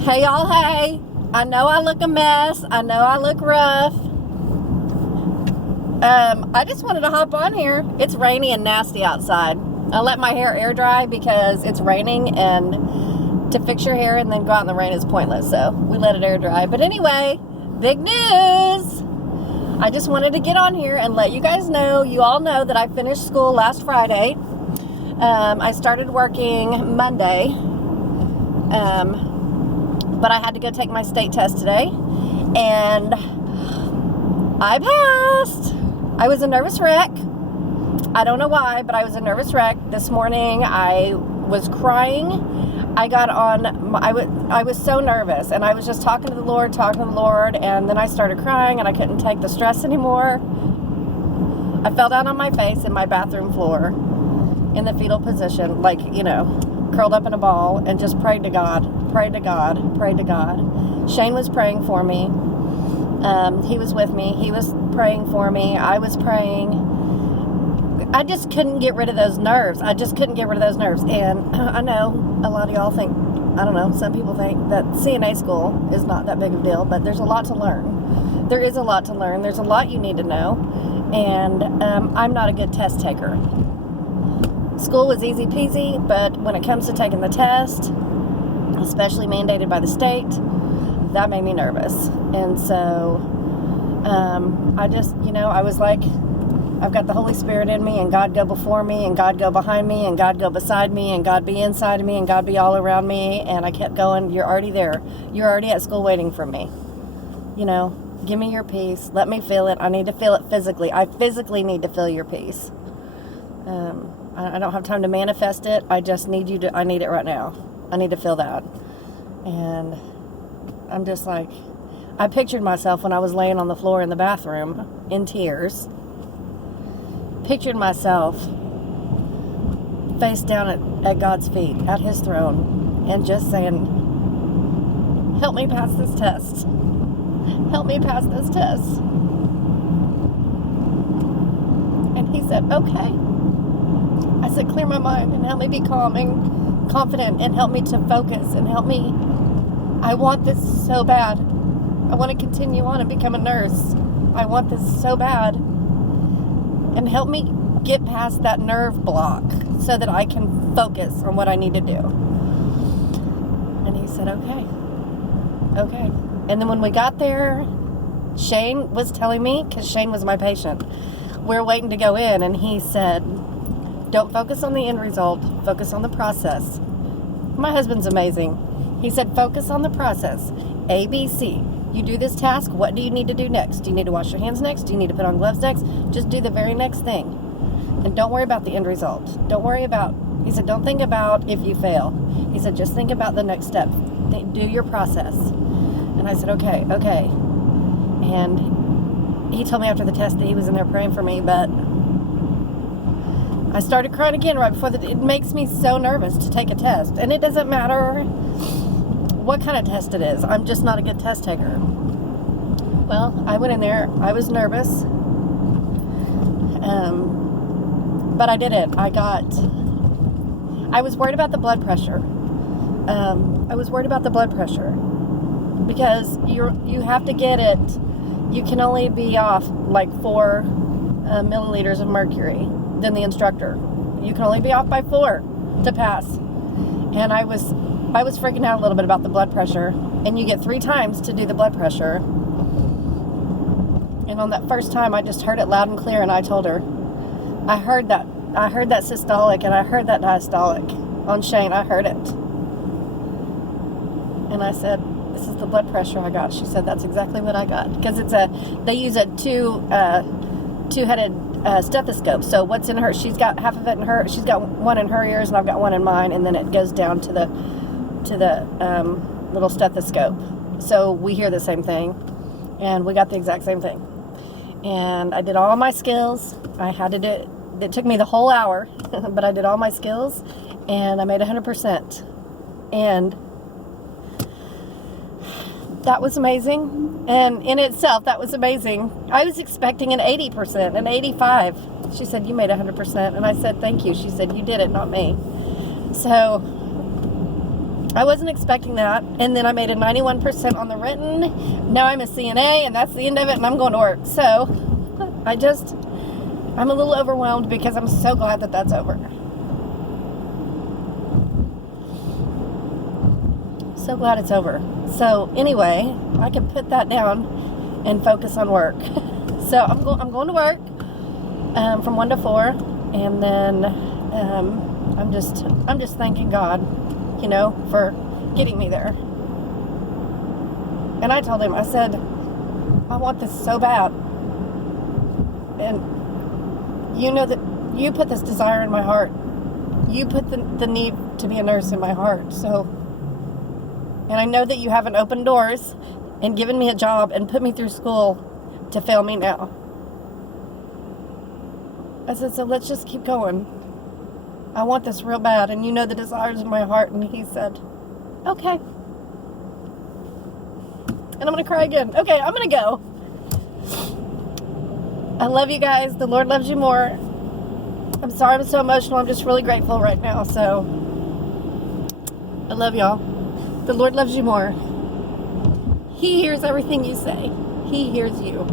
Hey y'all, hey. I know I look a mess. I know I look rough. I just wanted to hop on here. It's rainy and nasty outside. I let my hair air dry because it's raining, and to fix your hair and then go out in the rain is pointless. So we let it air dry. But anyway, big news. I just wanted to get on here and let you guys know. You all know that I finished school last Friday. I started working Monday. But I had to go take my state test today, and I passed. I was a nervous wreck. I don't know why, but I was a nervous wreck. This morning I was crying. I was so nervous, and I was just talking to the Lord, and then I started crying, and I couldn't take the stress anymore. I fell down on my face in my bathroom floor in the fetal position, curled up in a ball, and just prayed to God. Shane was praying for me. He was with me. He was praying for me. I was praying. I just couldn't get rid of those nerves. And I know a lot of y'all think, I don't know, some people think that CNA school is not that big of a deal, but there's a lot to learn. There is a lot to learn. There's a lot you need to know. And I'm not a good test taker. School was easy peasy, but when it comes to taking the test, especially mandated by the state, that made me nervous. And so I was like, I've got the Holy Spirit in me, and God go before me, and God go behind me, and God go beside me, and God be inside of me, and God be all around me. And I kept going, you're already there. You're already at school waiting for me. Give me your peace. Let me feel it. I need to feel it physically. I physically need to feel your peace. I don't have time to manifest it. I just need I need it right now. I need to feel that. And I'm just like, I pictured myself when I was laying on the floor in the bathroom in tears. Pictured myself face down at God's feet, at his throne, and just saying, help me pass this test. Help me pass this test. And he said, okay. I said, clear my mind and help me be calm and confident, and help me to focus, and help me. I want this so bad. I want to continue on and become a nurse. I want this so bad. And help me get past that nerve block so that I can focus on what I need to do. And he said, okay. And then when we got there, Shane was telling me, because Shane was my patient, we're waiting to go in, and he said, don't focus on the end result, focus on the process. My husband's amazing. He said, focus on the process. A, B, C. You do this task, what do you need to do next? Do you need to wash your hands next? Do you need to put on gloves next? Just do the very next thing. And don't worry about the end result. He said, don't think about if you fail. He said, just think about the next step. Do your process. And I said, okay. And he told me after the test that he was in there praying for me, but I started crying again right before it makes me so nervous to take a test. And it doesn't matter what kind of test it is. I'm just not a good test taker. Well, I went in there. I was nervous. But I did it. I was worried about the blood pressure. Because you have to get it. You can only be off like 4 milliliters of mercury than the instructor. You can only be off by 4 to pass. And I was freaking out a little bit about the blood pressure. And you get 3 times to do the blood pressure. And on that first time, I just heard it loud and clear, and I told her, I heard that systolic, and I heard that diastolic. On Shane, I heard it. And I said, this is the blood pressure I got. She said, that's exactly what I got. Because they use a two-headed stethoscope. So what's in her? She's got half of it in her. She's got one in her ears, and I've got one in mine. And then it goes down to the little stethoscope. So we hear the same thing, and we got the exact same thing. And I did all my skills. I had to do it. It took me the whole hour, but I did all my skills, and I made 100%. And that was amazing. And in itself, that was amazing. I was expecting an 80%, an 85. She said, you made 100%. And I said, thank you. She said, you did it, not me. So I wasn't expecting that. And then I made a 91% on the written. Now I'm a CNA, and that's the end of it, and I'm going to work. So I'm a little overwhelmed because I'm so glad that that's over. So glad it's over. So anyway, I can put that down and focus on work. So I'm going to work from 1 to 4, and then I'm just thanking God, for getting me there. And I told him, I said, I want this so bad, and you know that you put this desire in my heart. You put the need to be a nurse in my heart. So, and I know that you haven't opened doors and given me a job and put me through school to fail me now. I said, so let's just keep going. I want this real bad, and you know the desires of my heart. And he said, okay. And I'm going to cry again. Okay, I'm going to go. I love you guys. The Lord loves you more. I'm sorry I'm so emotional. I'm just really grateful right now. So, I love y'all. The Lord loves you more. He hears everything you say. He hears you.